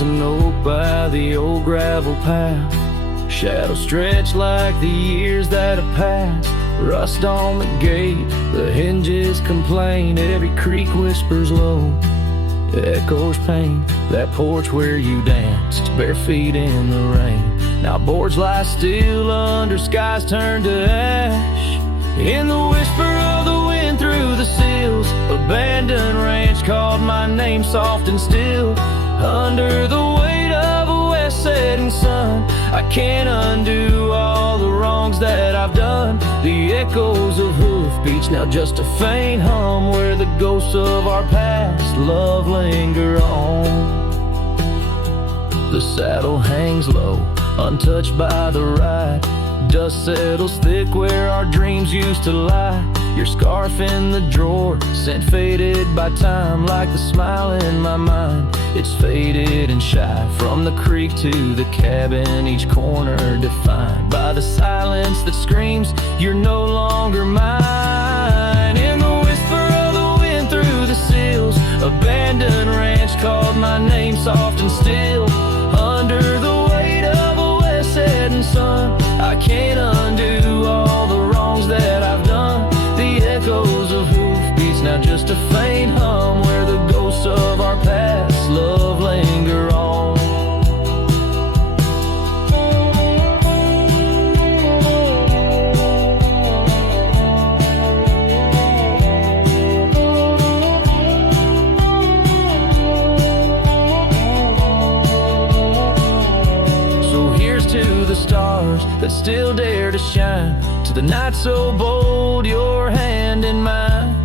There's an oak by the old gravel path, shadows stretch like the years that have passed. Rust on the gate, the hinges complain, every creak whispers low, echoes pain. That porch where you danced, bare feet in the rain, now boards lie still under skies turned to ash. In the whisper of the wind through the sills, abandoned ranch called my name soft and still. Under the weight of a west setting sun, I can't undo all the wrongs that I've done. The echoes of hoofbeats, now just a faint hum, where the ghosts of our past love linger on. The saddle hangs low, untouched by the ride. Dust settles thick where our dreams used to lie. Your scarf in the drawer, scent faded by time, like the smile in my mind. It's faded and shy, from the creek to the cabin, each corner defined by the silence that screams, you're no longer mine. In the whisper of the wind through the sills, abandoned ranch called my name soft and still. Under the weight of a west setting sun, I can't undo all the wrongs that I've done. The echoes of hoofbeats, now just a faint hum, where the ghosts of our past love linger on. So here's to the stars that still dare to shine, to the night so bold, your hand in mine.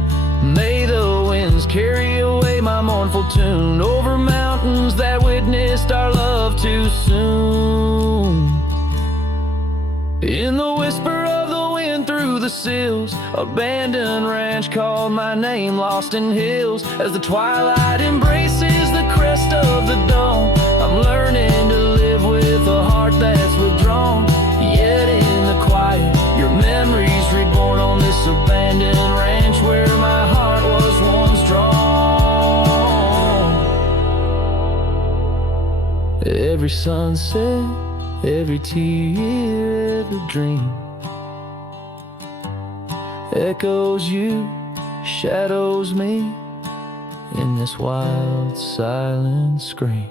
May the winds carry away my mournful tune, over mountains that witnessed our love too soon. In the whisper of the wind through the sills, abandoned ranch called my name lost in hills. As the twilight embraces the crest of the dawn, I'm learning to live with a heart that's withdrawn. Yet in the quiet, your memories reborn on this abandoned ranch, where my heart was once drawn. Every sunset, every tear, every dream echoes you, shadows me in this wild, silent scream.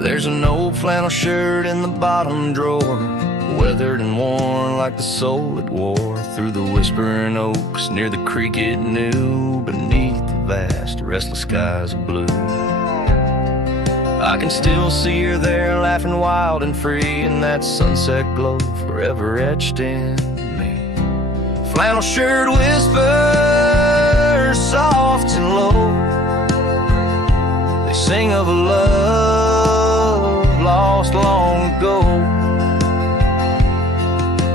There's an old flannel shirt in the bottom drawer, weathered and worn like the soul it wore. Through the whispering oaks near the creek it knew, beneath the vast restless skies of blue. I can still see her there, laughing wild and free, in that sunset glow forever etched in me. Flannel shirt whispers soft and low, they sing of a love lost long ago.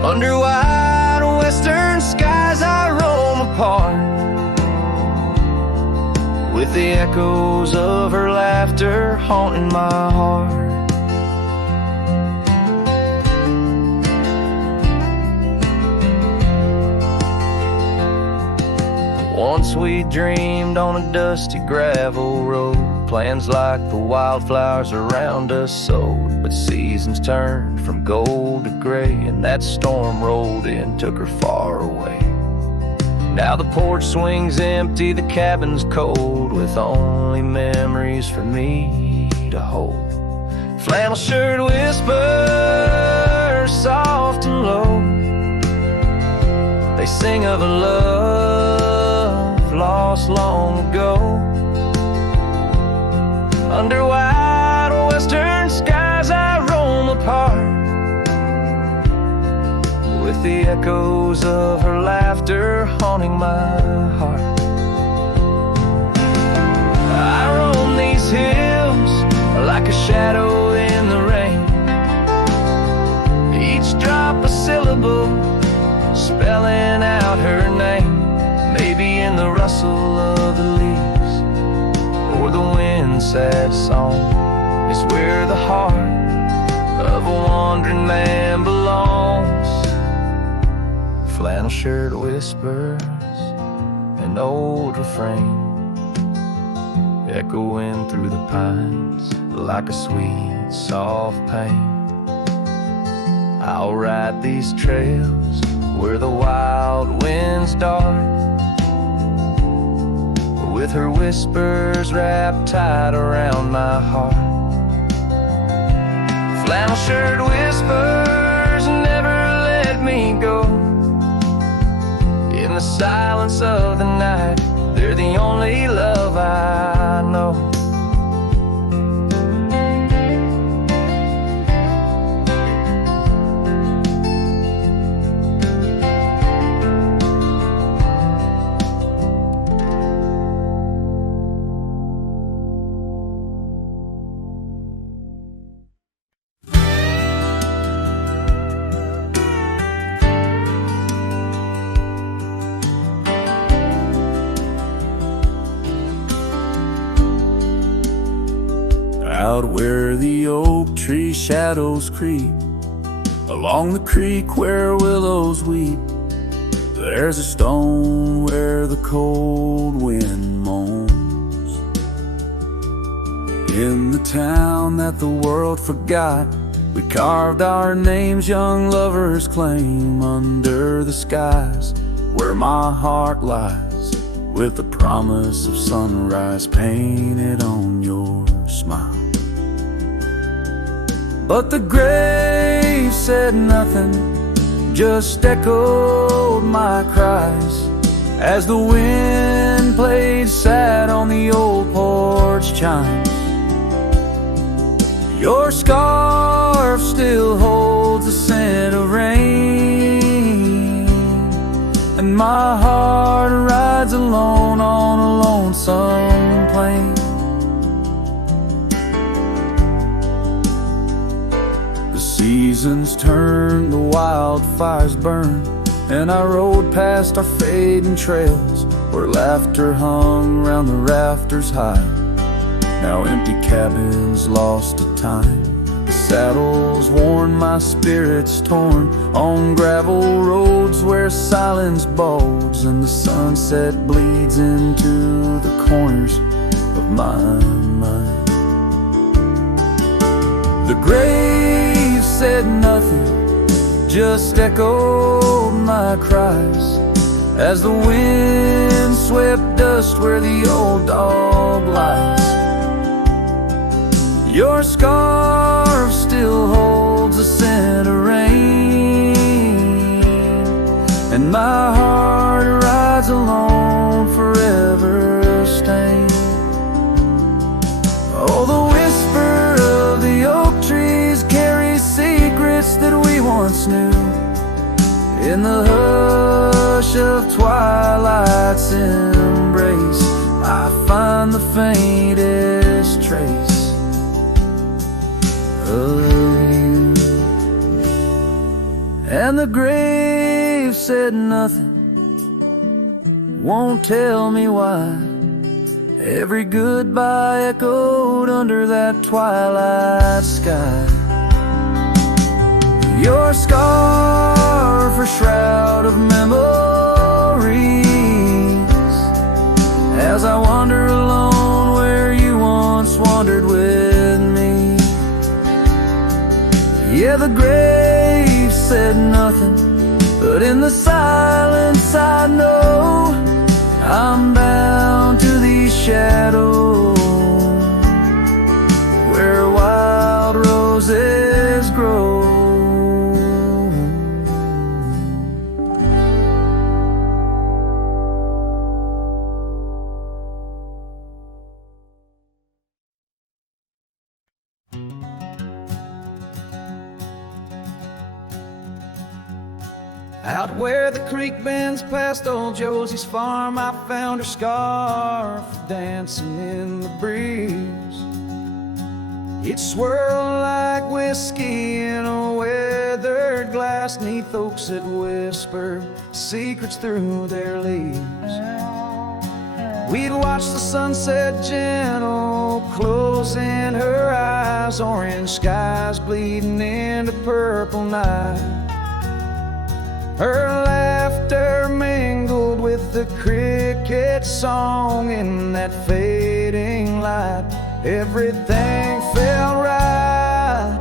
Under wide western skies I roam apart, with the echoes of her laughter haunting my heart. Once we dreamed on a dusty gravel road, plans like the wildflowers around us sowed. But seasons turned from gold to gray, and that storm rolled in, took her far away. Now the porch swings empty, the cabin's cold, with only memories for me to hold. Flannel shirt whispers soft and low, they sing of a love lost long ago. Under wide western skies I roam apart, with the echoes of her laughter haunting my heart. I roam these hills like a shadow in the rain, each drop a syllable spelling out her name. Maybe in the rustle of the leaves, or the echoing sad song is where the heart of a wandering man belongs. Flannel shirt whispers, an old refrain, echoing through the pines like a sweet, soft pain. I'll ride these trails where the wild winds dart, with her whispers wrapped tight around my heart. Flannel shirt whispers never let me go. In the silence of the night, they're the only love I know. Out where the oak tree shadows creep, along the creek where willows weep, there's a stone where the cold wind moans. In the town that the world forgot, we carved our names, young lovers claim, under the skies where my heart lies, with the promise of sunrise painted on your smile. But the grave said nothing, just echoed my cries, as the wind played sad on the old porch chimes. Your scarf still holds the scent of rain, and my heart rides alone on a lonesome plain. Seasons turn, the wildfires burn, and I rode past our fading trails where laughter hung round the rafters high. Now empty cabins lost to time, the saddles worn, my spirits torn, on gravel roads where silence bulges and the sunset bleeds into the corners of my mind. The grave said nothing, just echoed my cries, as the wind swept dust where the old dog lies. Your scarf still holds the scent of rain, and my heart rides alone, forever stained. Oh, the whisper of the oak trees carries secrets that we once knew. In the hush of twilight's embrace, I find the faintest trace of you. And the grave said nothing, won't tell me why. Every goodbye echoed under that twilight sky. Your scarf, a shroud of memories, as I wander alone where you once wandered with me. Yeah, the grave said nothing, but in the silence I know I'm bound to these shadows where wild roses grow. Out where the creek bends past old Josie's farm, I found her scarf dancing in the breeze. It swirled like whiskey in a weathered glass, 'neath oaks that whisper secrets through their leaves. We'd watch the sunset gentle, closing her eyes, orange skies bleeding into purple night. Her laughter mingled with the cricket song in that fading light. Everything felt right.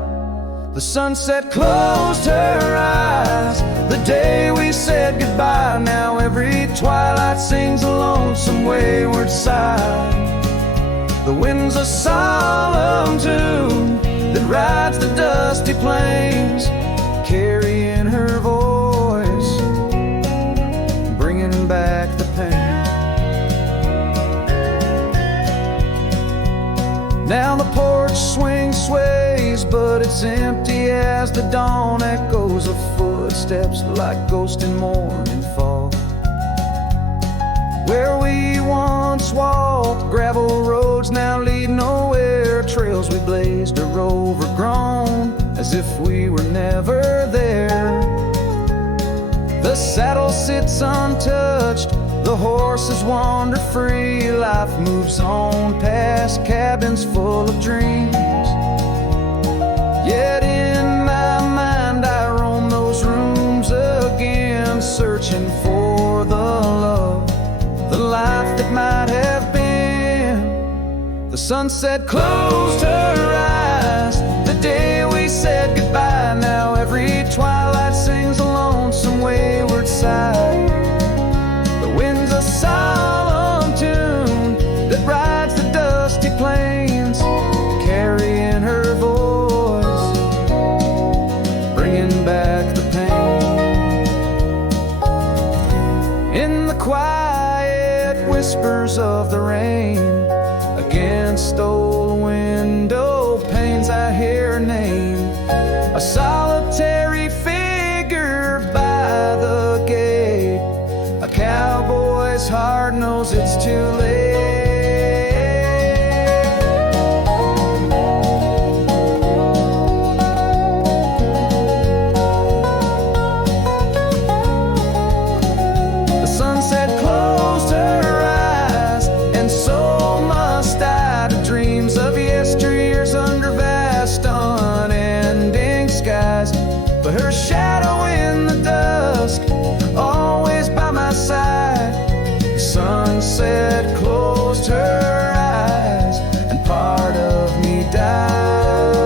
The sunset closed her eyes the day we said goodbye. Now every twilight sings a lonesome wayward sigh. The wind's a solemn tune that rides the dusty plains, carrying her voice, bringing back the pain. Now the porch swing sways, but it's empty as the dawn echoes of footsteps like ghosting morning fog. Where we once walked, gravel roads now lead nowhere. Trails we blazed are overgrown, as if we were never there. The saddle sits untouched, the horses wander free. Life moves on past cabins full of dreams. Yet in my mind I roam those rooms again, searching for the love, the life that might have been. The sunset closed her eyes the day we said goodbye. Now every twilight sings a lonesome wayward sigh. The wind's a solemn tune that rides the dusty plains, carrying her voice, bringing back the pain. In the quiet whispers of the rain, against old window panes I hear her name, a solitary figure by the gate. A cowboy's heart knows it's too late. The sunset closed her eyes, and so must I, to dreams of yesteryears under vast unending skies. But her shadow in the dusk, always by my side. The sunset closed her eyes, and part of me died.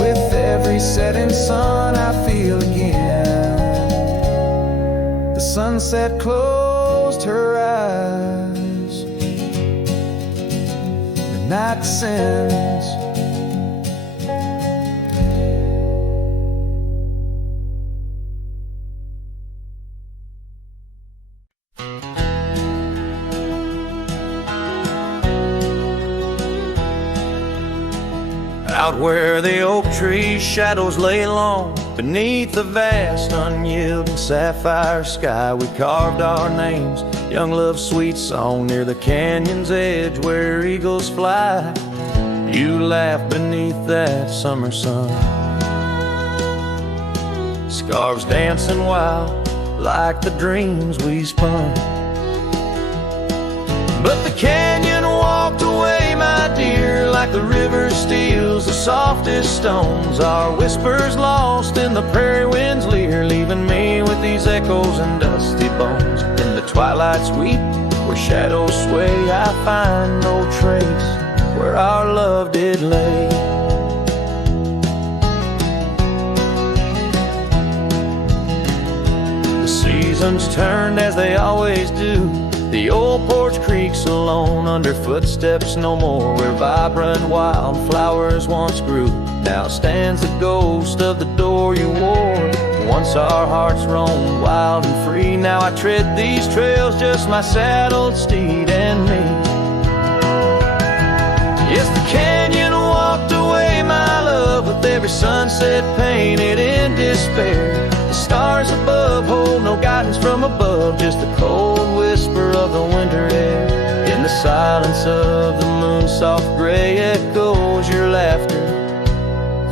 With every setting sun I feel again. The sunset closed her eyes. The night descends. Out where the oak tree's shadows lay long, beneath the vast unyielding sapphire sky, we carved our names, young love's sweet song, near the canyon's edge where eagles fly. You laughed beneath that summer sun, scarves dancing wild like the dreams we spun. But the canyon walked away, my dear, like the river steals the softest stones. Our whispers lost in the prairie wind's leer, leaving me with these echoes and dusty bones. In the twilight sweet, where shadows sway, I find no trace where our love did lay. The seasons turned as they always do. The old porch creaks alone under footsteps no more, where vibrant wildflowers once grew. Now stands the ghost of the door you wore. Once our hearts roamed wild and free. Now I tread these trails, just my saddled steed and me. Yes, the canyon walked away, my love, with every sunset painted in despair. The stars above hold no guidance from above, just the cold whisper of the winter air. In the silence of the moon's soft gray echoes your laughter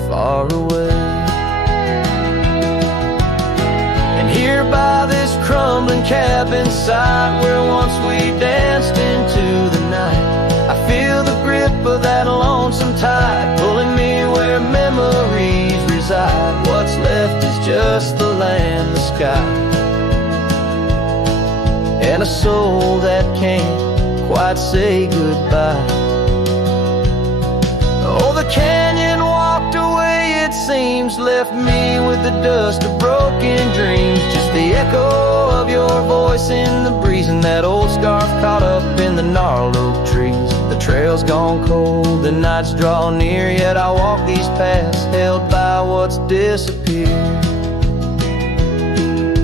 far away. And here by this crumbling lone cabin site where once we danced into the night. I feel the grip of that lonesome tide pulling me where memories reside. What's left is just the land, the sky, and a soul that can't quite say goodbye. Oh, the canyon walked away, it seems, left me with the dust of broken dreams. Just the echo of your voice in the breeze, and that old scarf caught up in the gnarled oak trees. The trail's gone cold, the nights draw near, yet I walk these paths held by what's disappeared.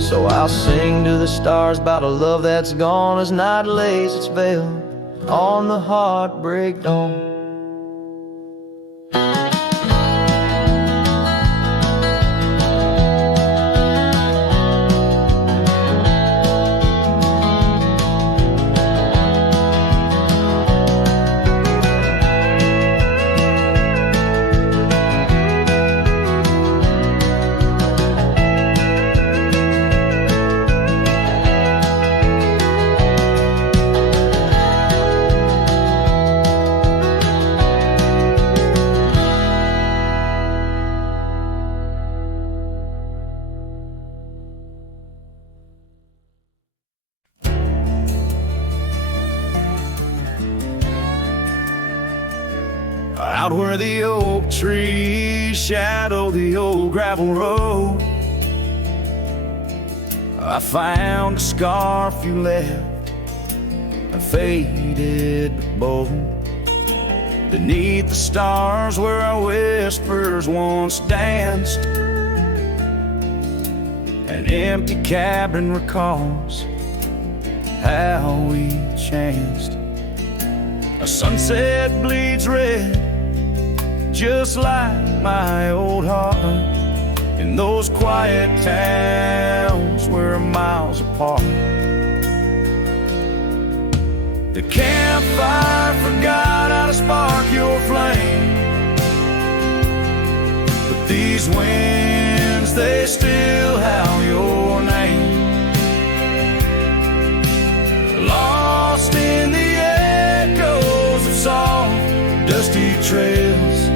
So I'll sing to the stars about a love that's gone as night lays its veil on the heartbreak dawn. Out where the oak trees shadow the old gravel road, I found a scarf you left, a faded but bold. Beneath the stars where our whispers once danced, an empty cabin recalls how we chanced. A sunset bleeds red, just like my old heart, in those quiet towns we're miles apart. The campfire forgot how to spark your flame, but these winds, they still howl your name. Lost in the echoes of soft, dusty trails,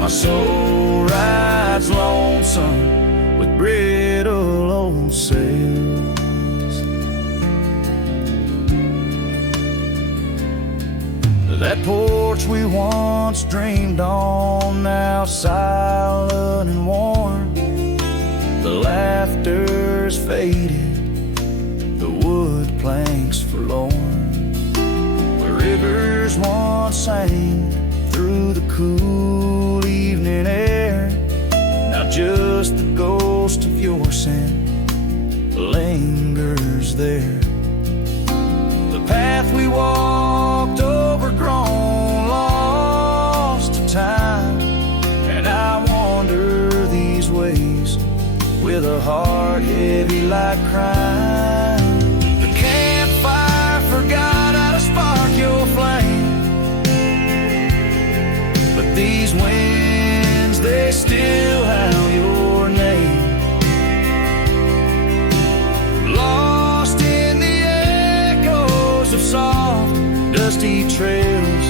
my soul rides lonesome with brittle old sails. That porch we once dreamed on, now silent and warm. The laughter's faded, the wood planks forlorn. Where rivers once sang through the cool evening air, now just the ghost of your scent lingers there. The path we walked overgrown, lost to time, and I wander these ways with a heart heavy like crime. The campfire forgot how to spark your flame, but these winds, they still howl your name. Lost in the echoes of soft, dusty trails,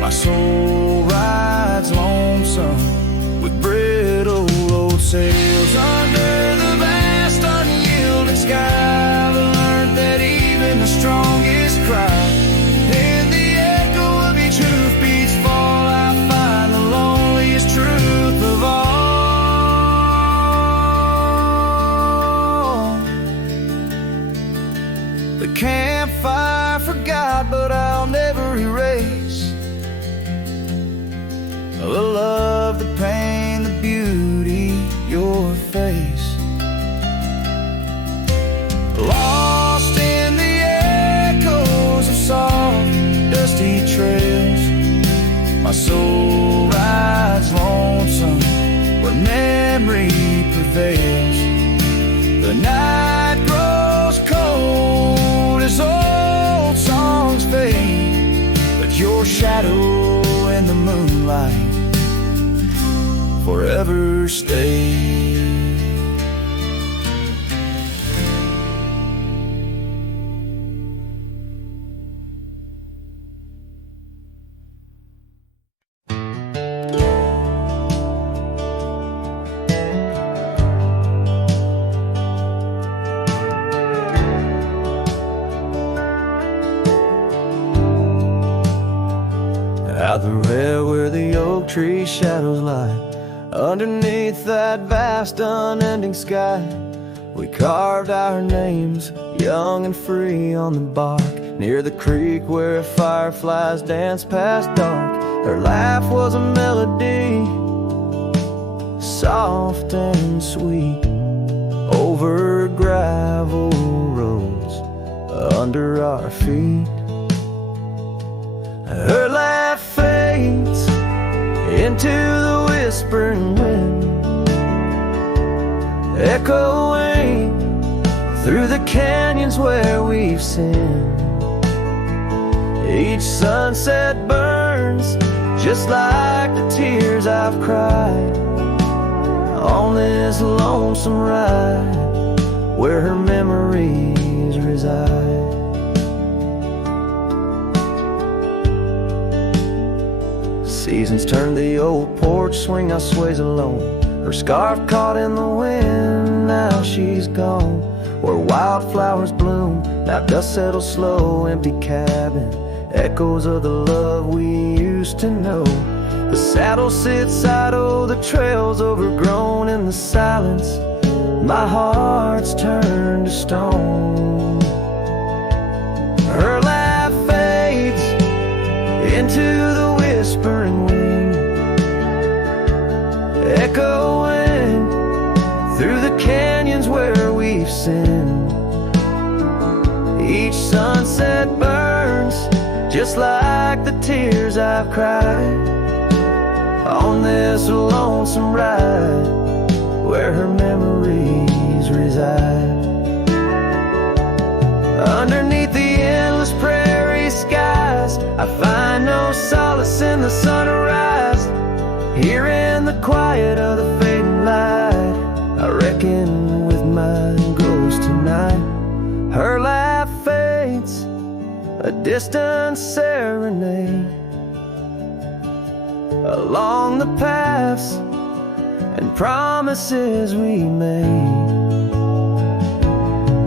my soul rides lonesome with brittle old sails. Under the vast unyielding sky, I've learned that even the strongest cry, in the echo of each hoofbeat's fall, I find the loneliest truth of all. The campfire forgot, but I'll never erase the love, the pain, the beauty, your face. Lost in the echoes of soft, dusty trails, my soul rides lonesome where memory prevails. The night grows cold as old songs fade, but your shadow in the moonlight forever stay. Out the rail where the oak tree shadows lie, underneath that vast unending sky, we carved our names, young and free, on the bark. Near the creek where fireflies danced past dark, her laugh was a melody, soft and sweet, over gravel roads under our feet. Her laugh fades into the whispering wind, echoing through the canyons where we've sinned. Each sunset burns just like the tears I've cried on this lonesome ride where her memories reside. Seasons turn the old porch swing, now sways alone. Her scarf caught in the wind, now she's gone. Where wildflowers bloom, now dust settles slow. Empty cabin, echoes of the love we used to know. The saddle sits idle, the trail's overgrown. In the silence, my heart's turned to stone. Her laugh fades into the whispering wind, echoing through the canyons where we've sinned. Each sunset burns just like the tears I've cried on this lonesome ride where her memories reside. Underneath the endless prairie skies, I find no solace in the sunrise. Here in the quiet of the fading light, I reckon with my ghost tonight. Her laugh fades, a distant serenade along the paths and promises we made.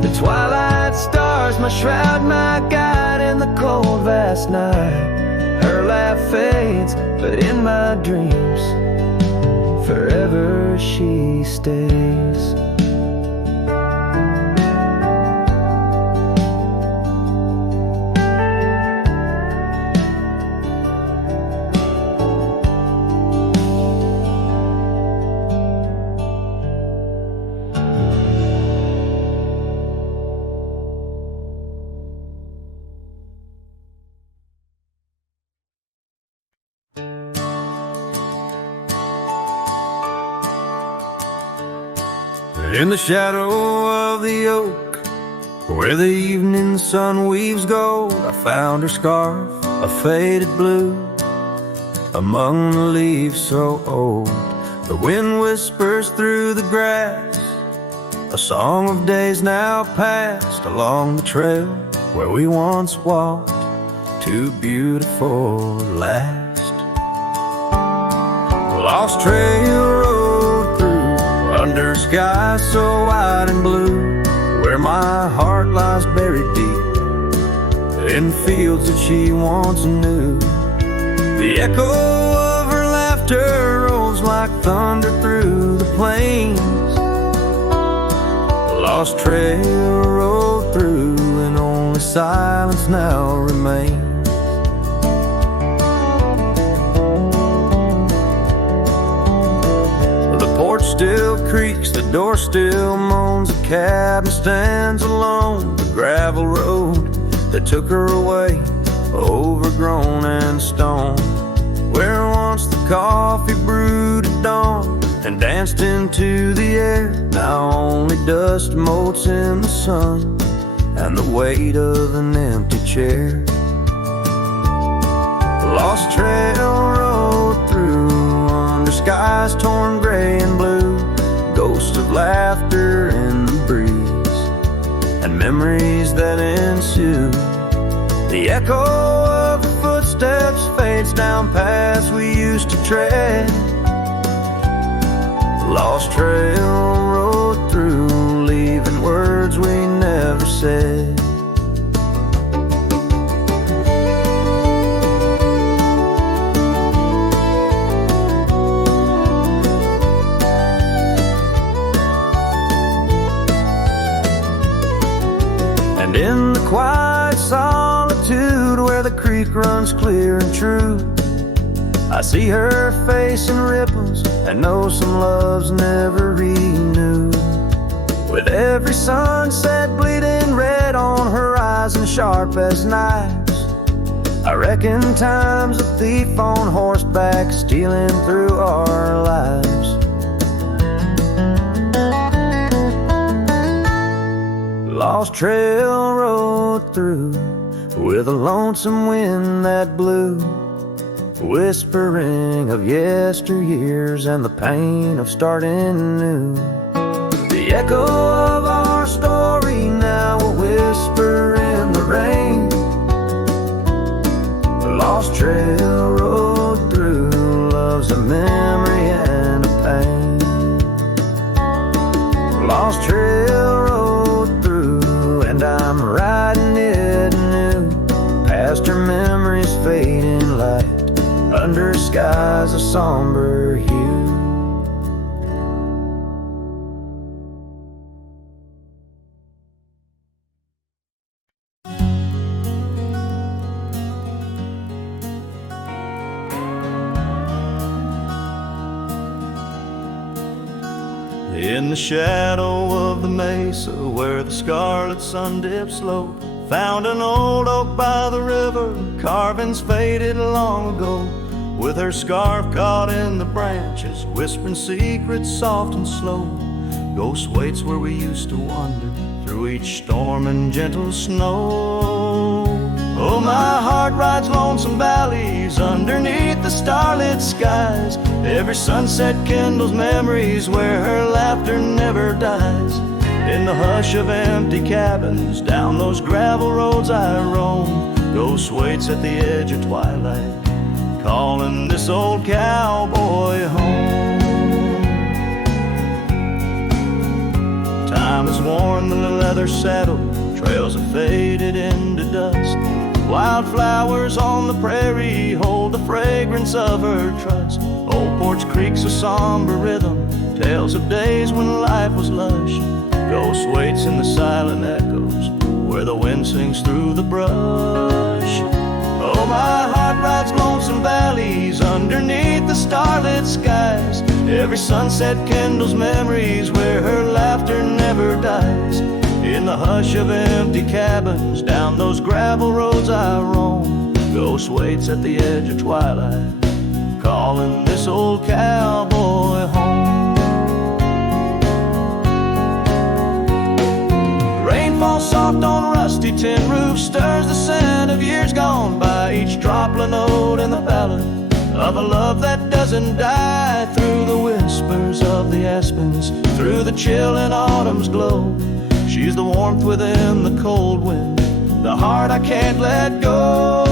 The twilight stars, my shroud, my guide in the cold vast night. Her laugh fades, but in my dreams forever she stays. In the shadow of the oak, where the evening sun weaves gold, I found her scarf, a faded blue, among the leaves so old. The wind whispers through the grass, a song of days now past, along the trail where we once walked, too beautiful to last. Lost trail road through under skies so wide and blue, where my heart lies buried deep in fields that she once knew. The echo of her laughter rolls like thunder through the plains. Lost trail road through, and only silence now remains. Still creaks, the door still moans, the cabin stands alone. The gravel road that took her away, overgrown and stone, where once the coffee brewed at dawn and danced into the air, now only dust motes in the sun and the weight of an empty chair. Lost trail road through under skies torn gray and blue, ghosts of laughter in the breeze and memories that ensue. The echo of the footsteps fades down paths we used to tread. Lost trail road through, leaving words we never said. creek runs clear and true. I see her face in ripples and know some love's never renewed. With every sunset bleeding red on horizon sharp as knives, I reckon time's a thief on horseback stealing through our lives. Lost trail rode through with a lonesome wind that blew, whispering of yesteryears and the pain of starting new. The echo of our story now will whisper in the rain. The lost trail rode through, love's a memory and a pain. Lost trail rode through, and I'm riding it new, past her memories fading light under skies of somber hue. In the shadow of the mesa where the scarlet sun dips low, found an old oak by the river, carvings faded long ago. With her scarf caught in the branches, whispering secrets soft and slow. Ghost waits where we used to wander through each storm and gentle snow. Oh, my heart rides lonesome valleys underneath the starlit skies. Every sunset kindles memories where her laughter never dies. In the hush of empty cabins, down those gravel roads I roam. Ghost waits at the edge of twilight, calling this old cowboy home. Time has worn the leather saddle, trails have faded into dust. Wildflowers on the prairie hold the fragrance of her trust. Old Porch Creek's a somber rhythm, tales of days when life was lush. Ghost waits in the silent echoes where the wind sings through the brush. Oh, my heart rides lonesome valleys underneath the starlit skies. Every sunset kindles memories where her laughter never dies. In the hush of empty cabins, down those gravel roads I roam. Ghost waits at the edge of twilight, calling this old cowboy home. Rain falls soft on rusty tin roofs, stirs the scent of years gone by. Each droplet note in the ballad of a love that doesn't die. Through the whispers of the aspens, through the chill in autumn's glow, she's the warmth within the cold wind, the heart I can't let go.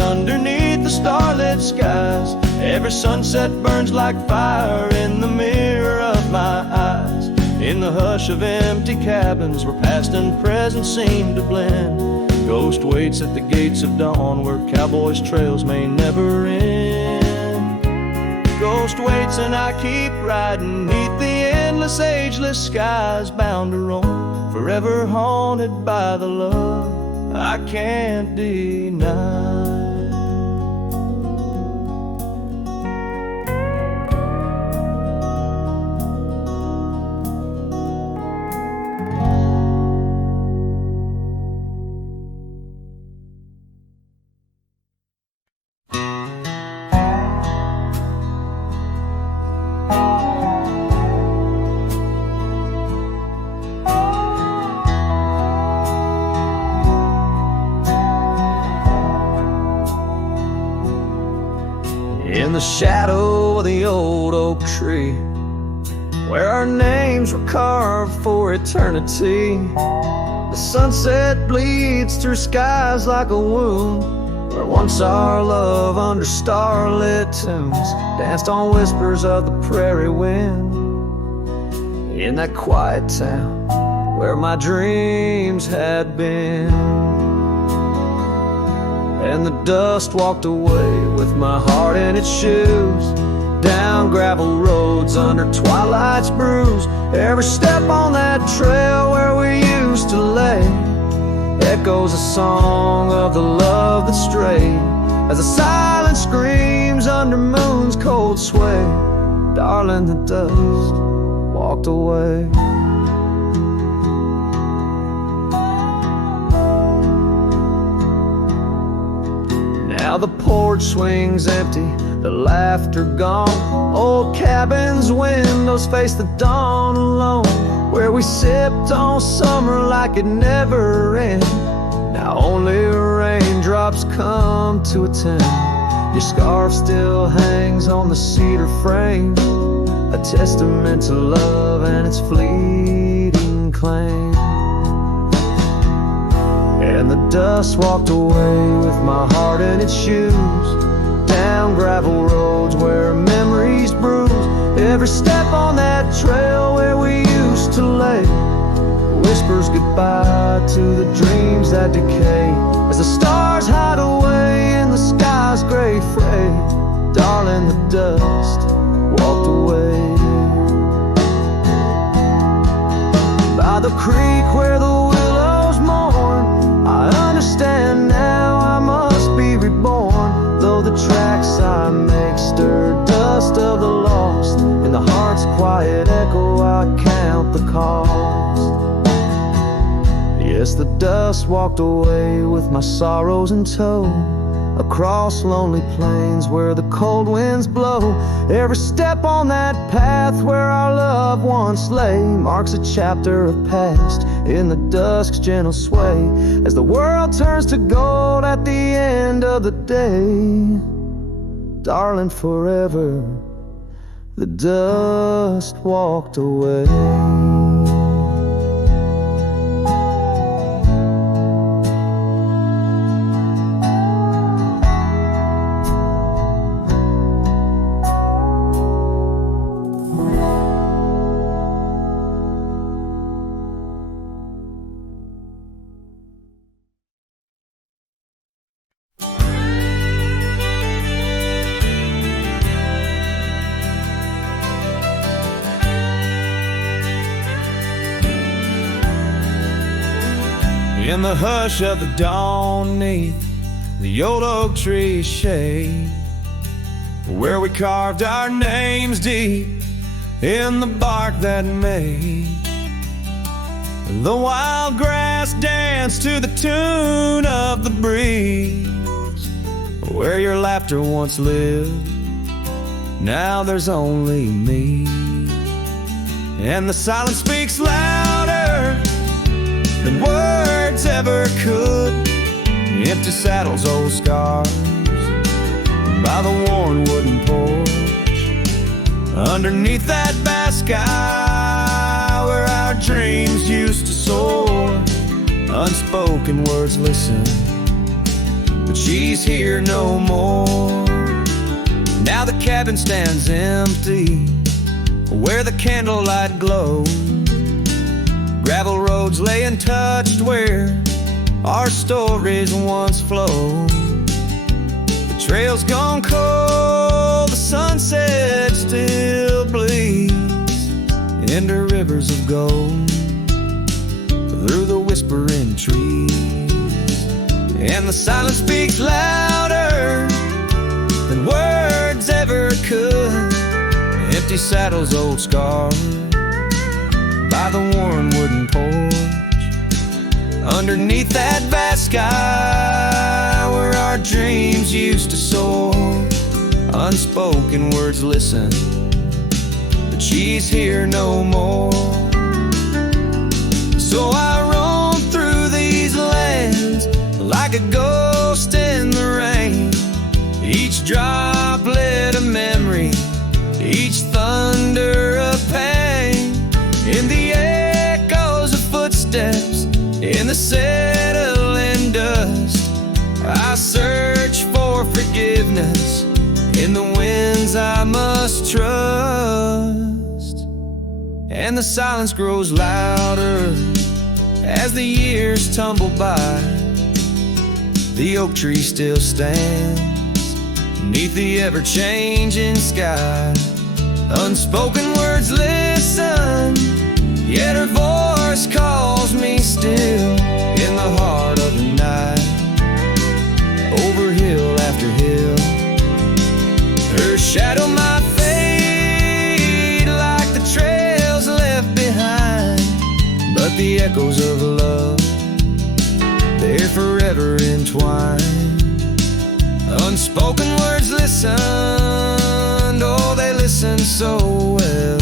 Underneath the starlit skies, every sunset burns like fire in the mirror of my eyes. In the hush of empty cabins where past and present seem to blend, ghost waits at the gates of dawn where cowboys' trails may never end. Ghost waits and I keep riding neath the endless ageless skies, bound to roam, forever haunted by the love I can't deny. In the shadow of the old oak tree, where our names were carved for eternity, the sunset bleeds through skies like a wound, where once our love under starlit tunes danced on whispers of the prairie wind. In that quiet town where my dreams had been. And the dust walked away with my heart in its shoes, down gravel roads under twilight's bruise. Every step on that trail where we used to lay echoes a song of the love that strayed, as the silence screams under moon's cold sway. Darling, the dust walked away. Now the porch swings empty, the laughter gone. Old cabins' windows face the dawn alone, where we sipped on summer like it never ended. Now only raindrops come to attend. Your scarf still hangs on the cedar frame, a testament to love and its fleeting claim. And the dust walked away with my heart in its shoes, down gravel roads where memories bruise. Every step on that trail where we used to lay whispers goodbye to the dreams that decay, as the stars hide away in the sky's gray fray. Darling, the dust walked away. By the creek where the willows mourn, I understand now I must be reborn. Though the tracks I make stir dust of the lost, in the heart's quiet echo I count the cost. Yes, the dust walked away with my sorrows in tow, across lonely plains where the cold winds blow. Every step on that path where our love once lay marks a chapter of past in the dusk's gentle sway, as the world turns to gold at the end of the day. Darling, forever the dust walked away. In the hush of the dawn, neath the old oak tree's shade, where we carved our names deep in the bark that made the wild grass dance to the tune of the breeze. Where your laughter once lived, now there's only me, and the silence speaks louder than words ever could. Empty saddles, old scars by the worn wooden porch, underneath that vast sky where our dreams used to soar. Unspoken words listen, but she's here no more. Now the cabin stands empty where the candlelight glows. Gravel roads lay untouched where our stories once flowed. The trail's gone cold, the sunset still bleeds into rivers of gold through the whispering trees. And the silence speaks louder than words ever could. Empty saddles, old scars by the worn wooden porch, underneath that vast sky where our dreams used to soar. Unspoken words listen, but she's here no more. So I roam through these lands like a ghost in the rain, each droplet a memory, each thunder of pain. In the echoes of footsteps, in the settling dust, I search must trust. And the silence grows louder as the years tumble by. The oak tree still stands beneath the ever-changing sky. Unspoken words listen, yet her voice calls me still in the heart of the night. Over hill after hill, her shadow might fade like the trails left behind, but the echoes of love, they're forever entwined. Unspoken words listened, oh, they listen so well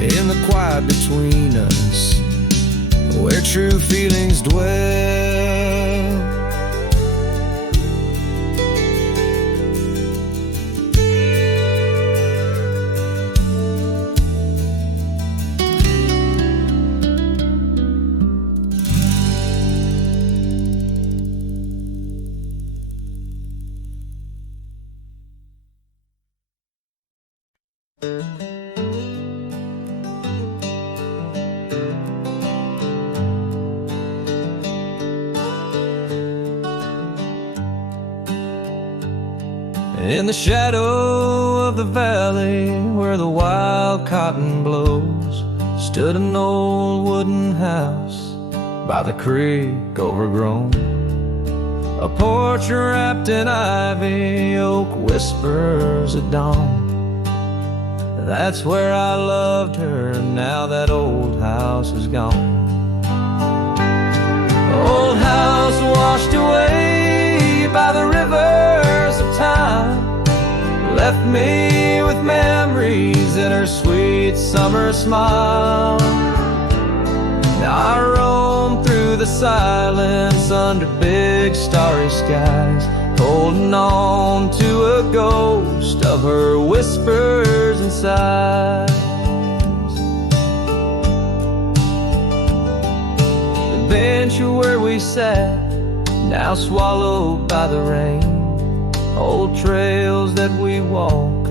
in the quiet between us, where true feelings dwell. In the shadow of the valley where the wild cotton blows, stood an old wooden house by the creek overgrown. A porch wrapped in ivy, oak whispers at dawn. That's where I loved her, now that old house is gone. Old house washed away by the rivers of time, left me with memories in her sweet summer smile. Now I roam through the silence under big starry skies, holding on to a ghost of her whispers and sighs. The bench where we sat, now swallowed by the rain. Old trails that we walk,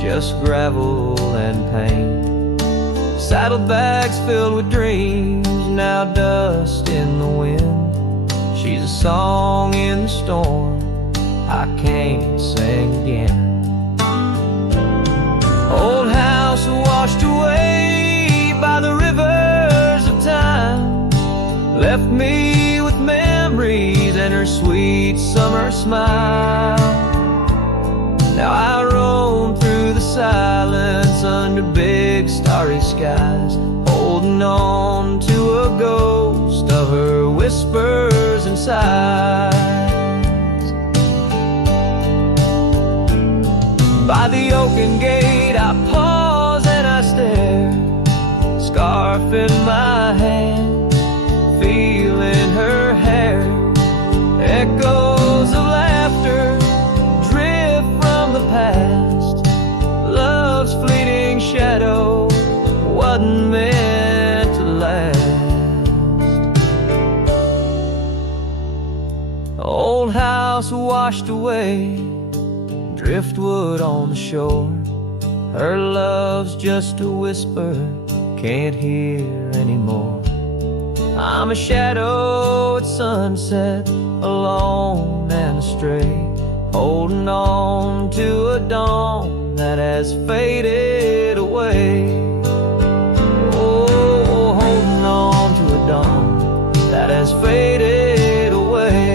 just gravel and pain. Saddlebags filled with dreams, now dust in the wind. She's a song in the storm I can't sing again. Old house washed away by the rivers of time, left me with memories and her sweet summer smile. Now I roam through the silence under big starry skies, holding on to a ghost of her whispers and sighs. By the oaken gate I pause and I stare, scarf in my hand, feeling her hair. Echoes of laughter drift from the past, love's fleeting shadow wasn't meant to last. Old house washed away, driftwood on the shore. Her love's just a whisper, can't hear anymore. I'm a shadow at sunset, alone and astray, holding on to a dawn that has faded away. Oh, holding on to a dawn that has faded away.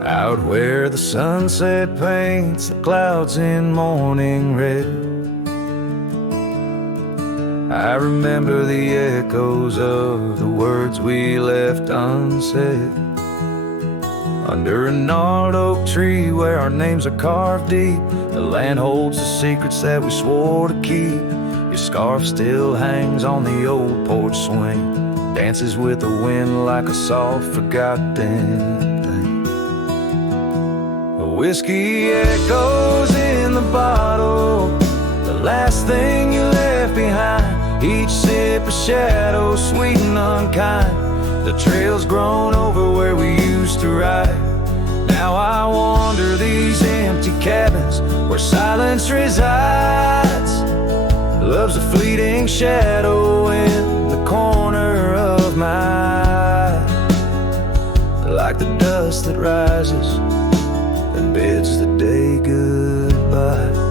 Out where the sunset paints the clouds in morning red, I remember the echoes of the words we left unsaid. Under a gnarled oak tree where our names are carved deep, The land holds the secrets that we swore to keep. Your scarf still hangs on the old porch swing, dances with the wind like a soft forgotten thing. The whiskey echoes in the bottle, the last thing you left behind. Each sip a shadow, sweet and unkind. The trail's grown over where we used to ride. Now I wander these empty cabins where silence resides. Love's a fleeting shadow in the corner of my eye, like the dust that rises and bids the day goodbye.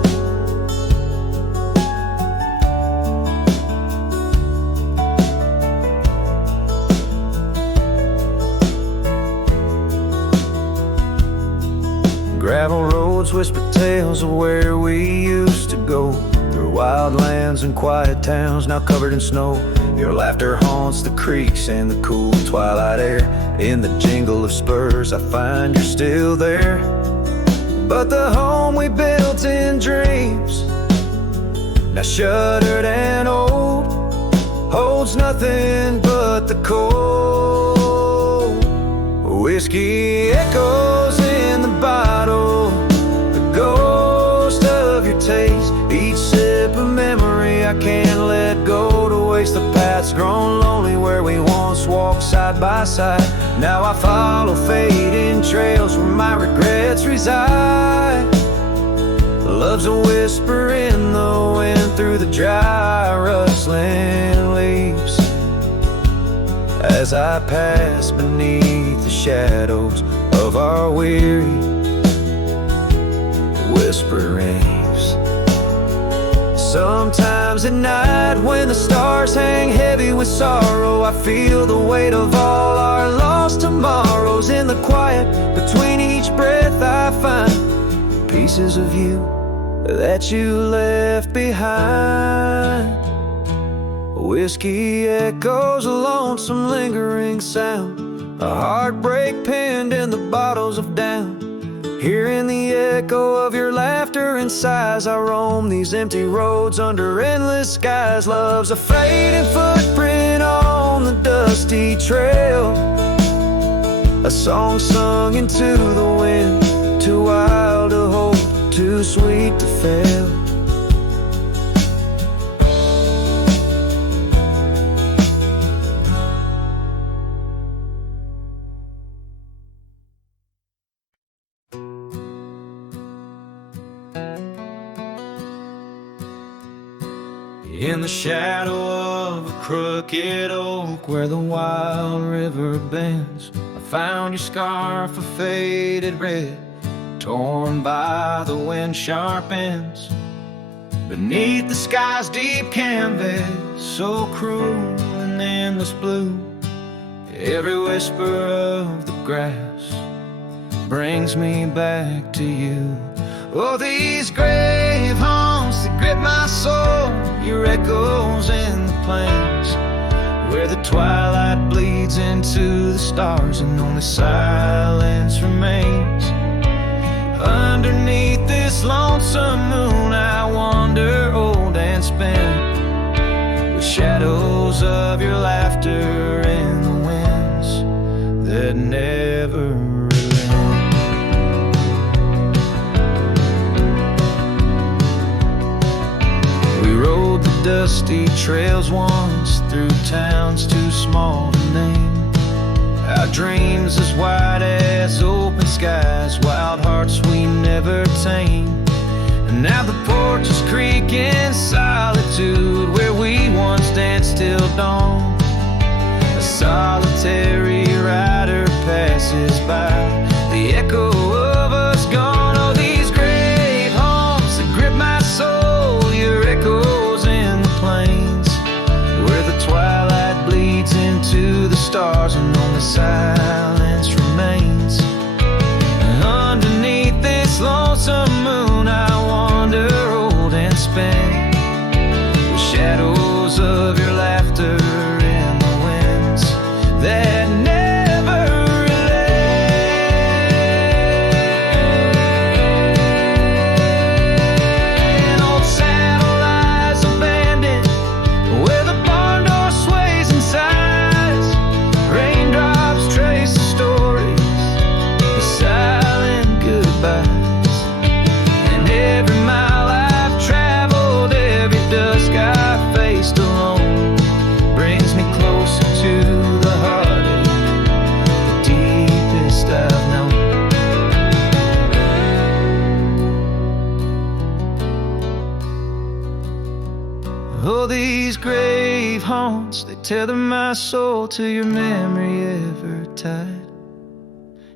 Gravel roads whisper tales of where we used to go, through wild lands and quiet towns now covered in snow. Your laughter haunts the creeks and the cool twilight air. In the jingle of spurs I find you're still there. But the home we built in dreams, now shuttered and old, holds nothing but the cold. Whiskey echoes in the bottle, the ghost of your taste. Each sip a memory I can't let go, to waste the paths grown lonely where we once walked side by side. Now I follow fading trails where my regrets reside. Love's a whisper in the wind through the dry rustling leaves, as I pass beneath the shadows of our weary whisperings. Sometimes at night when the stars hang heavy with sorrow, I feel the weight of all our lost tomorrows. In the quiet between each breath I find pieces of you that you left behind. Whiskey echoes, a lonesome lingering sound, a heartbreak pinned in the bottles of down. Hearing the echo of your laughter and sighs, I roam these empty roads under endless skies. Love's a fading footprint on the dusty trail, a song sung into the wind, too wild to hold, too sweet to fail. In the shadow of a crooked oak where the wild river bends, I found your scarf of faded red, torn by the wind sharp ends. Beneath the sky's deep canvas, so cruel and endless blue, every whisper of the grass brings me back to you. Oh, these grave haunts that grip my soul, your echoes in the plains, where the twilight bleeds into the stars and only silence remains. Underneath this lonesome moon I wander old and spent, with shadows of your laughter in the winds that never relent. We rode the dusty trails once through towns too small to name, our dreams as wide as open skies, wild hearts we never tame. And now the porches creak in solitude, where we once danced till dawn. A solitary rider passes by, the echo of us gone. Oh, these grave haunts that grip my soul, your echoes in the plains, where the twilight bleeds into the stars and only silence remains. And underneath this lonesome moon I wander old and spent, with shadows of your laughter in the winds that never relent. Oh, these grave haunts, they tether my soul to your memory ever tied.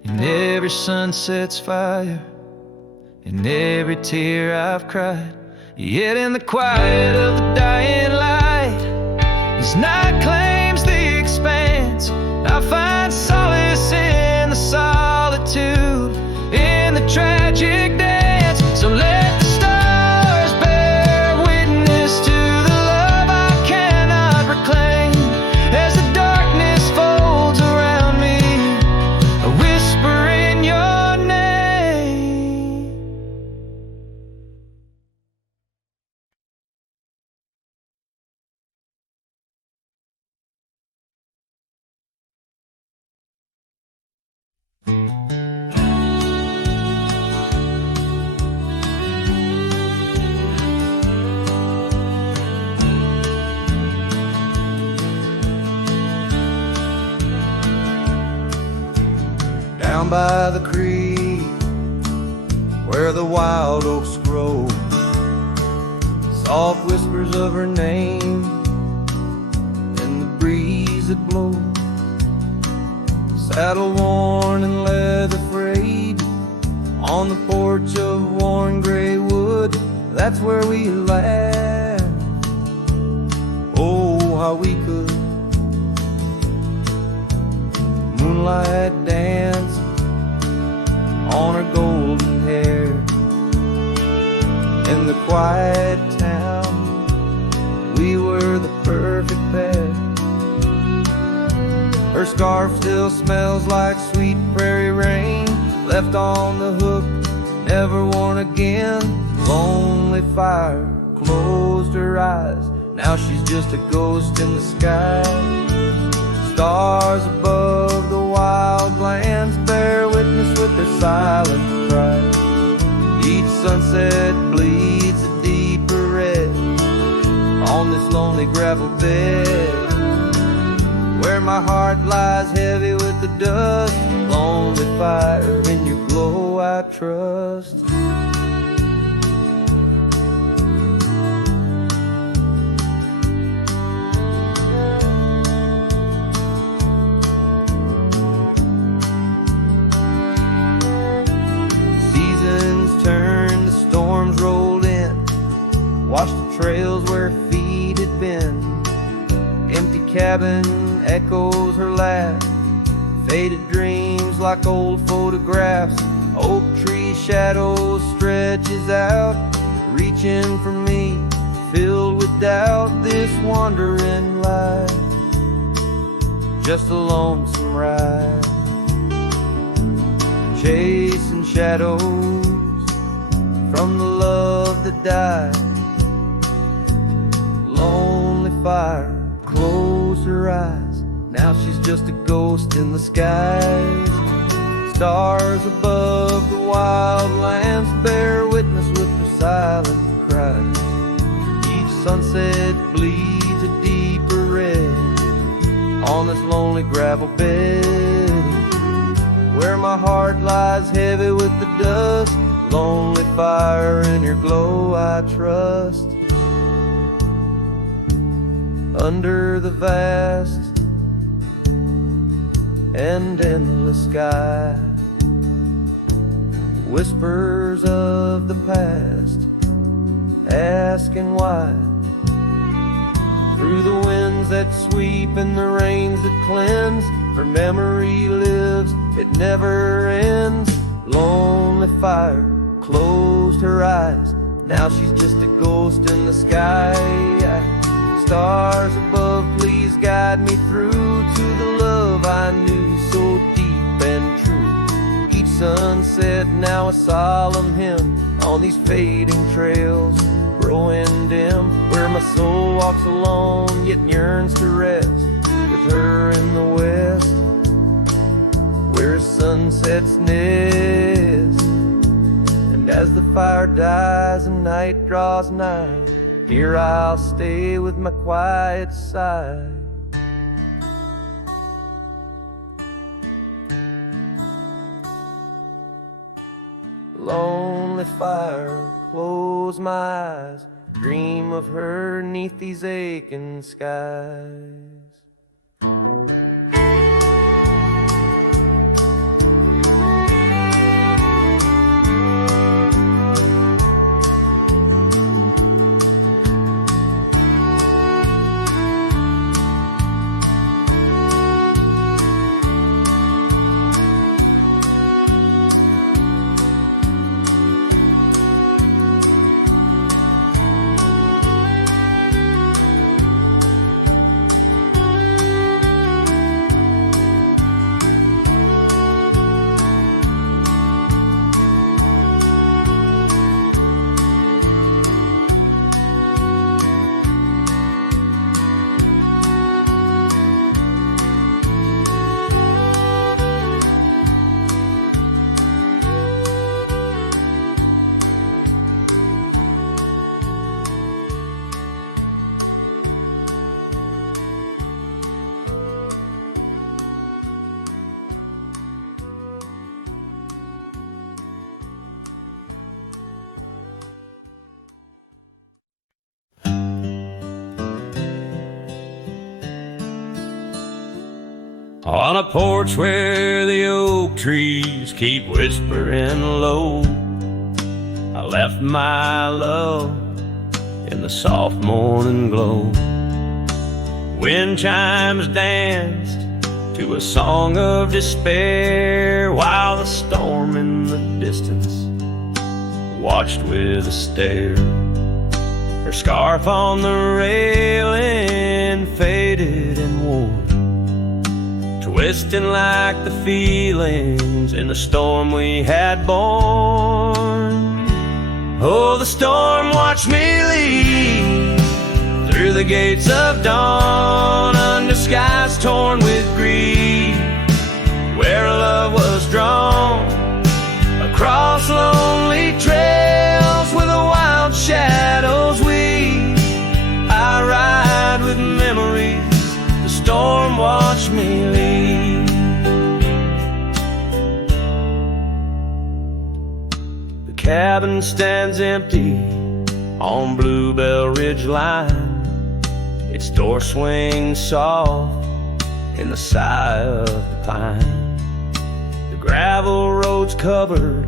And every sunset's fire, and every tear I've cried. Yet in the quiet of the dying light, as night claims the expanse, I find solace in the solitude, in the tragic dance. So let the stars bear witness to the love I cannot reclaim. As the darkness folds around me, a whisper in your name. Down by the creek, where the wild oaks grow, soft whispers of her name in the breeze that blows. Saddle worn and leather frayed, on the porch of worn gray wood, that's where we laughed. Oh, how we could moonlight dance on her golden hair. In the quiet town, we were the perfect pair. Her scarf still smells like sweet prairie rain, left on the hook, never worn again. Lonely fire closed her eyes, now she's just a ghost in the sky. Stars above the wild lands bear witness with their silent cry. Each sunset bleeds a deeper red on this lonely gravel bed, where my heart lies heavy with the dust. Lonely fire, in your glow I trust. Rolled in, washed the trails where feet had been. Empty cabin echoes her laugh, faded dreams like old photographs. Oak tree shadows stretches out, reaching for me, filled with doubt. This wandering life, just a lonesome ride, chasing shadows from the love that died. Lonely fire closed her eyes, now she's just a ghost in the skies. Stars above the wild lands bear witness with their silent cries. Each sunset bleeds a deeper red on this lonely gravel bed, where my heart lies heavy with the dust. Lonely fire, in your glow I trust. Under the vast and endless sky, whispers of the past, asking why. Through the winds that sweep and the rains that cleanse, her memory lives, it never ends. Lonely fire closed her eyes, now she's just a ghost in the sky. Stars above, please guide me through to the love I knew so deep and true. Each sunset now a solemn hymn on these fading trails growing dim, where my soul walks alone yet yearns to rest with her in the west, where sunsets nest. And as the fire dies and night draws nigh, here I'll stay with my quiet sigh. Lonely fire, close my eyes, scream of her 'neath these aching skies. On a porch where the oak trees keep whispering low, I left my love in the soft morning glow. Wind chimes danced to a song of despair, while the storm in the distance watched with a stare. Her scarf on the railing faded and worn, twisting like the feelings in the storm we had born. Oh, the storm watched me leave through the gates of dawn, under skies torn with grief, where love was drawn, across lonely trails where the wild shadows weave. I ride with memories, the storm watched me leave. The cabin stands empty on Bluebell Ridge line, its door swings soft in the sigh of the pine. The gravel road's covered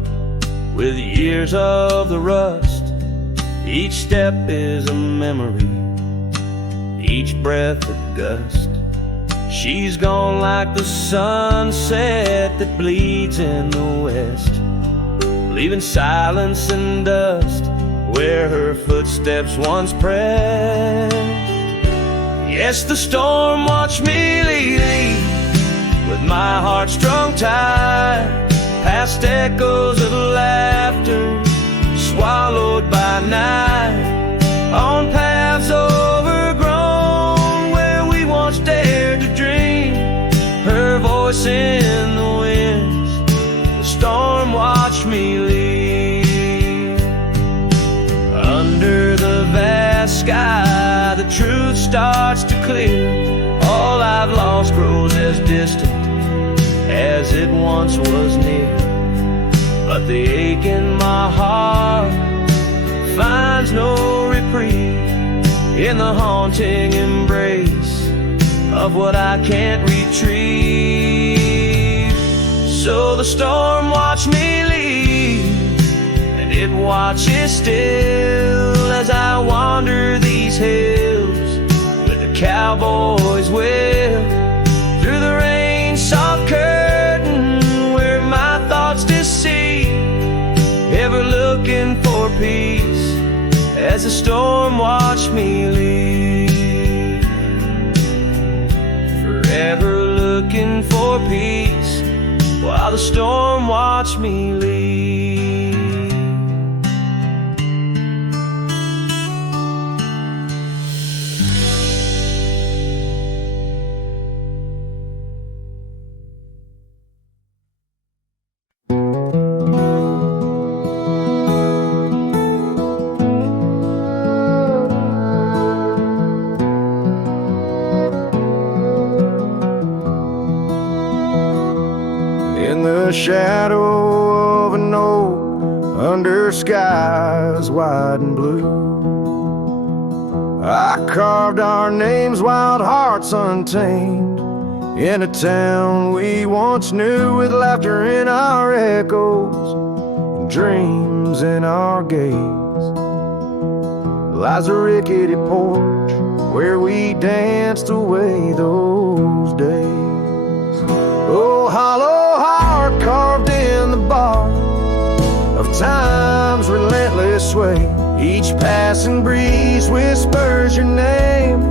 with years of the rust, each step is a memory, each breath a gust. She's gone like the sunset that bleeds in the west, leaving silence and dust where her footsteps once pressed. Yes, the storm watched me leave with my heart strung tight, past echoes of laughter swallowed by night, on paths overgrown where we once dared to dream. Her voice in the winds, the storm watched me leave. Under the vast sky, the truth starts to clear. All I've lost grows as distant as it once was near, but the ache in my heart finds no reprieve in the haunting embrace of what I can't retrieve. So the storm watched me leave, and it watches still as I wander these hills with the cowboy's will through the rain soft curtain where my thoughts deceive, ever looking for peace as the storm watched me leave. Forever looking for peace while the storm watched me leave. Shadow of an oak under skies wide and blue, I carved our names, wild hearts untamed, in a town we once knew, with laughter in our echoes and dreams in our gaze. Lies a rickety porch where we danced away those days. Oh, hollow heart carved in the bark of time's relentless sway. Each passing breeze whispers your name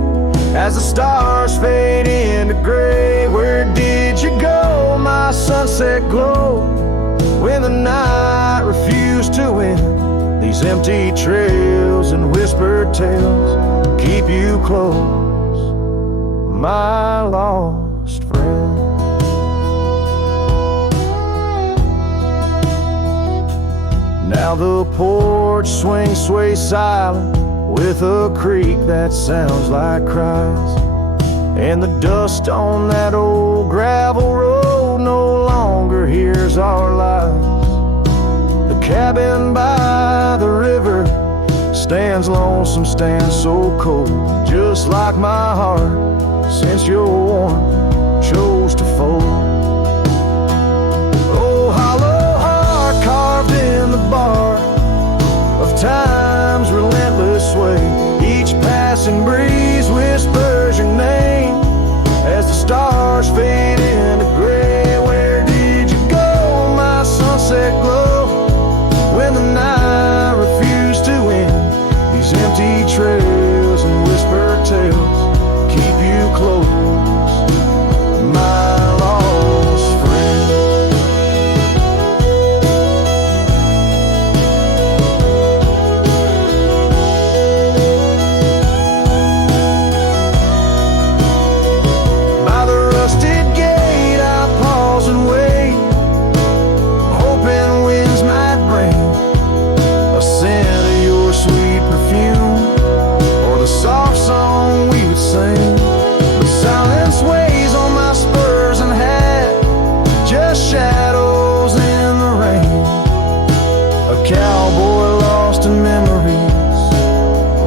as the stars fade into gray. Where did you go, my sunset glow, when the night refused to end? These empty trails and whispered tales keep you close, my lost friend. Now the porch swings, sway silent, with a creak that sounds like cries, and the dust on that old gravel road no longer hears our lies. The cabin by the river stands lonesome, stands so cold, just like my heart, since your warmth chose to fold. Oh, hollow heart carved in the bark of time's relentless sway. Each passing breeze whispers your name as the stars fade into gray. Where did you go, my sunset glow, when the night refused to end? These empty trails and whispered tales keep you close, my lost friend. By the rusted gate I pause and wait, hoping winds might bring a scent of your sweet perfume, or the soft song we would sing. But silence weighs on my spurs and hat, just shadows in the rain. A cowboy lost in memories,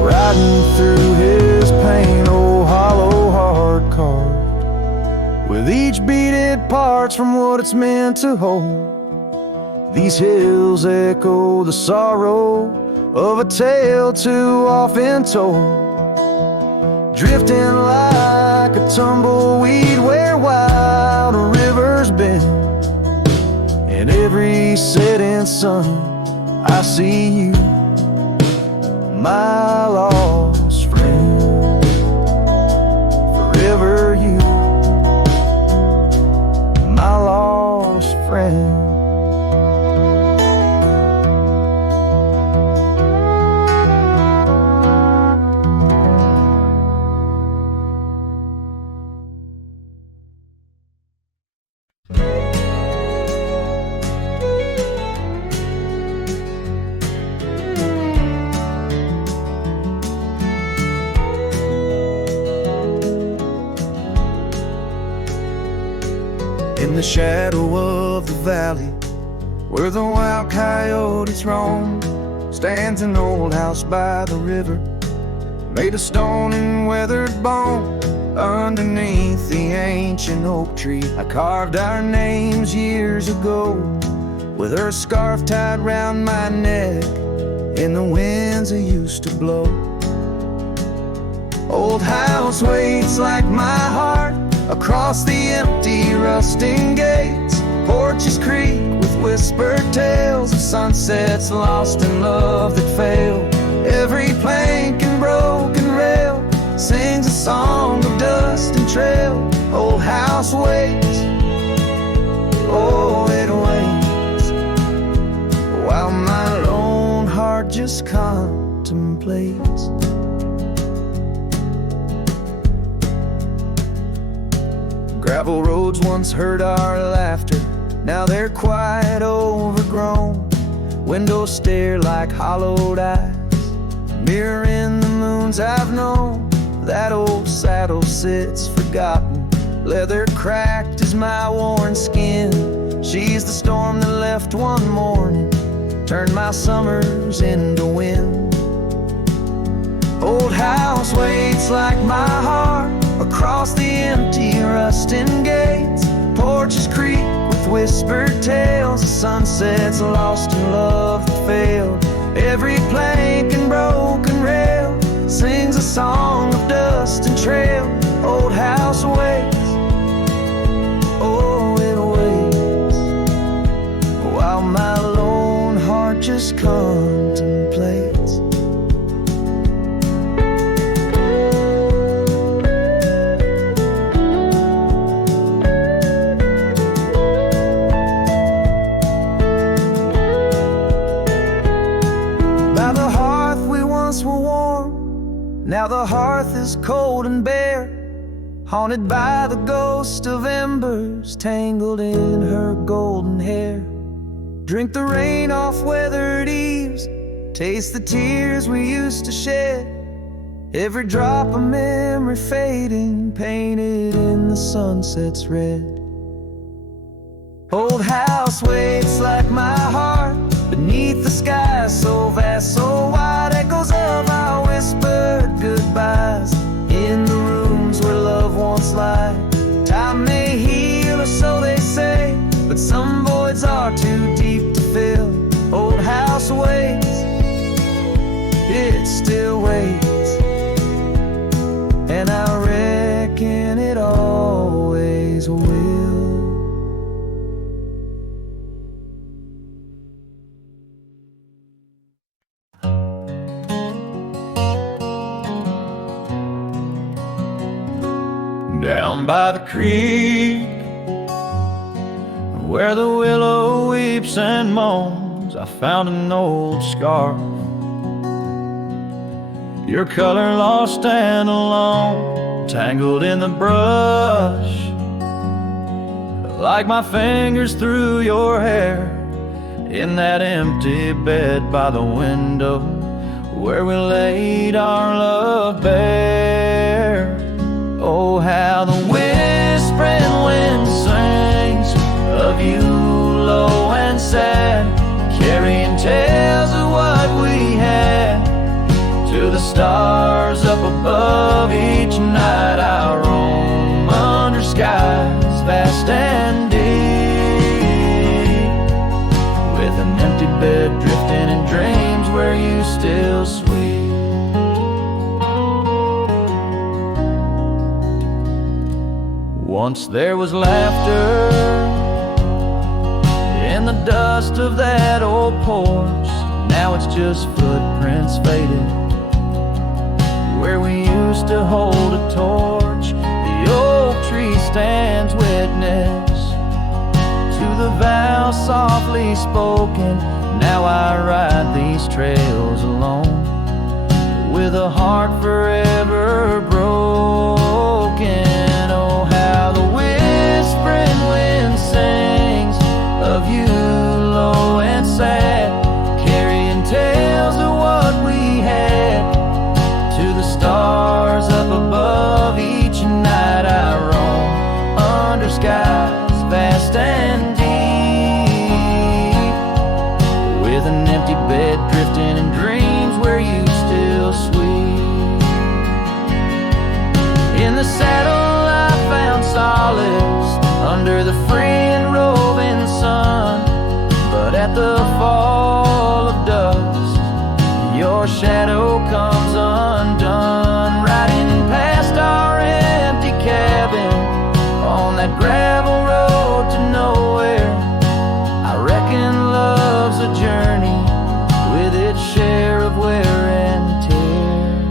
riding through his pain. Oh, hollow heart carved with each beat it parts from what it's meant to hold. These hills echo the sorrow of a tale too often told, drifting like a tumbleweed where wild rivers bend. In every setting sun I see you, my lost friend. Forever you, my lost friend. In the shadow of the valley, where the wild coyotes roam, stands an old house by the river, made of stone and weathered bone. Underneath the ancient oak tree, I carved our names years ago, with her scarf tied round my neck in the winds that used to blow. Old house waits like my heart across the empty rusting gates. Porches creak with whispered tales of sunsets lost in love that failed. Every plank and broken rail sings a song of dust and trail. Old house waits, oh it waits, while my lone heart just contemplates. Gravel roads once heard our laughter, now they're quite overgrown. Windows stare like hollowed eyes, mirroring the moons I've known. That old saddle sits forgotten, leather cracked as my worn skin. She's the storm that left one morning, turned my summers into wind. Old house waits like my heart across the empty rusting gates. Porches creak with whispered tales of sunsets lost in love that failed. Every plank and broken rail sings a song of dust and trail. Old house waits, oh it waits, while my lone heart just contemplates. By the hearth we once were warm, now the hearth is cold and bare, haunted by the ghost of embers tangled in her golden hair. Drink the rain off weathered eaves, taste the tears we used to shed. Every drop of memory fading, painted in the sunset's red. Old house waits like my heart beneath the sky so vast, so wide. Echoes of our whispered goodbyes in the rooms where love once lied. Time may heal, or so they say, but some voids are too deep to fill. Old house waits, it still waits, and I reckon it always will. Down by the creek, where the willow weeps and moans, I found an old scarf, your color lost and alone, tangled in the brush, like my fingers through your hair, in that empty bed by the window, where we laid our love bare. Oh, how the whispering wind sings of you low and sad, carrying tales of what we had to the stars up above. Each night I roam under skies vast and deep, with an empty bed drifting in dreams where you still sweet. Once there was laughter in the dust of that old porch. Now it's just footprints faded where we used to hold a torch. The oak tree stands witness to the vow softly spoken. Now I ride these trails alone with a heart forever broken. Oh, how the whispering wind sings of you low and sad, carrying tales of what we had to the stars up above. Each night I roam under skies vast and deep, with an empty bed drifting in dreams where you still sweet. In the saddle I found solace under the free and roving sun, but at the fall of dusk your shadow comes undone. Riding past our empty cabin on that gravel road to nowhere, I reckon love's a journey with its share of wear and tear.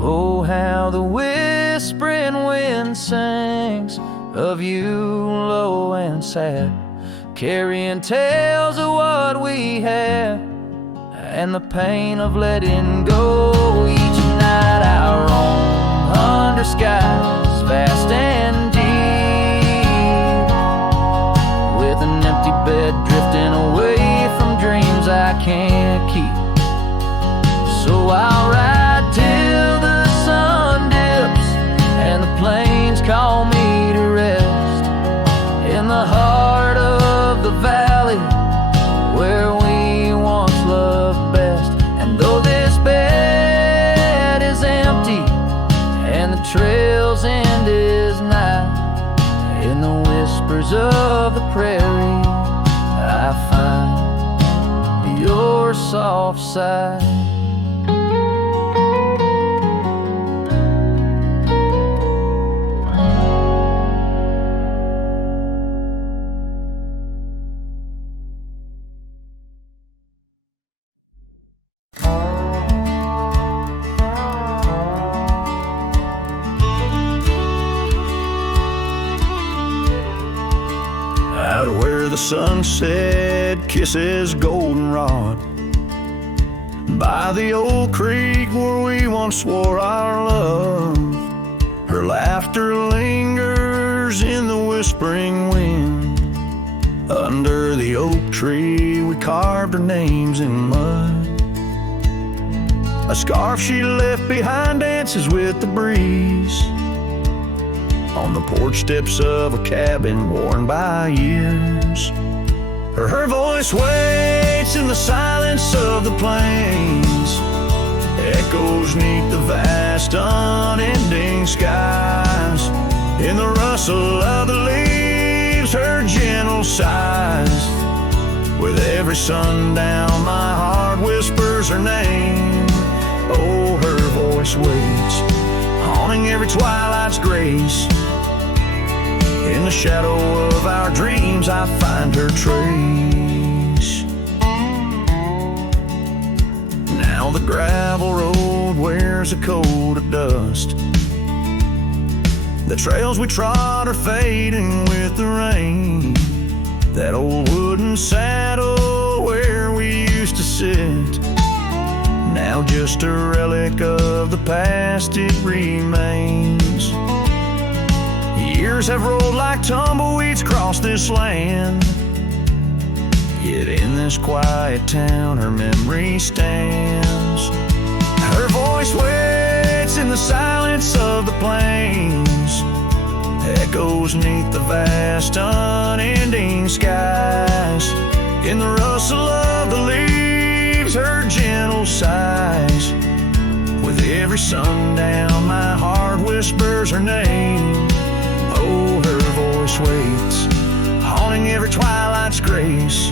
Oh, how the whispering wind sings of you low and sad, carrying tales of what we had and the pain of letting go. Each night I roam under skies vast and deep, with an empty bed drifting away from dreams I can't keep. So I'll ride till the sun dips and the plains call me to rest, in the heart of the valley where we once loved best. And though this bed trail's end is nigh. In the whispers of the prairie, I find your soft side. Out where the sunset kisses goldenrod, by the old creek where we once swore our love, her laughter lingers in the whispering wind. Under the oak tree we carved our names in mud. A scarf she left behind dances with the breeze on the porch steps of a cabin worn by years. Her voice waits in the silence of the plains, echoes neath the vast unending skies. In the rustle of the leaves, her gentle sighs. With every sundown my heart whispers her name. Oh, her voice waits, haunting every twilight's grace. In the shadow of our dreams I find her trace. Now the gravel road wears a coat of dust. The trails we trod are fading with the rain. That old wooden saddle where we used to sit, now just a relic of the past it remains. Years have rolled like tumbleweeds across this land, yet in this quiet town her memory stands. Her voice waits in the silence of the plains, echoes neath the vast unending skies. In the rustle of the leaves her gentle sighs. With every sundown my heart whispers her name. Oh, her voice waits, haunting every twilight's grace.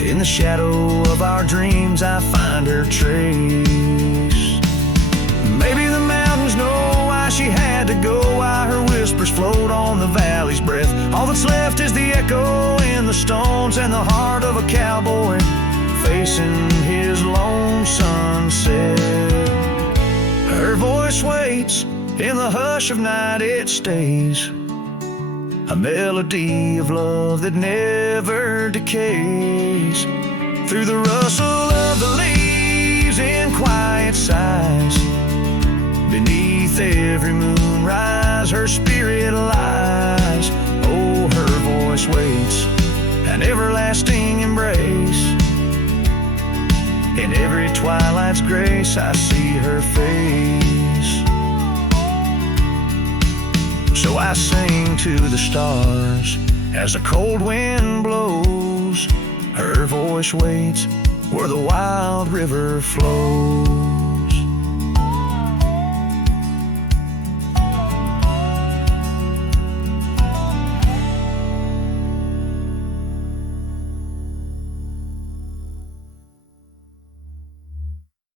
In the shadow of our dreams I find her trace. Maybe the mountains know why she had to go, why her whispers float on the valley's breath. All that's left is the echo in the stones and the heart of a cowboy facing his lone sunset. Her voice waits, in the hush of night it stays, a melody of love that never decays. Through the rustle of the leaves in quiet sighs, beneath every moonrise her spirit lies. Oh, her voice waits, an everlasting embrace. In every twilight's grace I see her face. So I sing to the stars as the cold wind blows. Her voice waits where the wild river flows.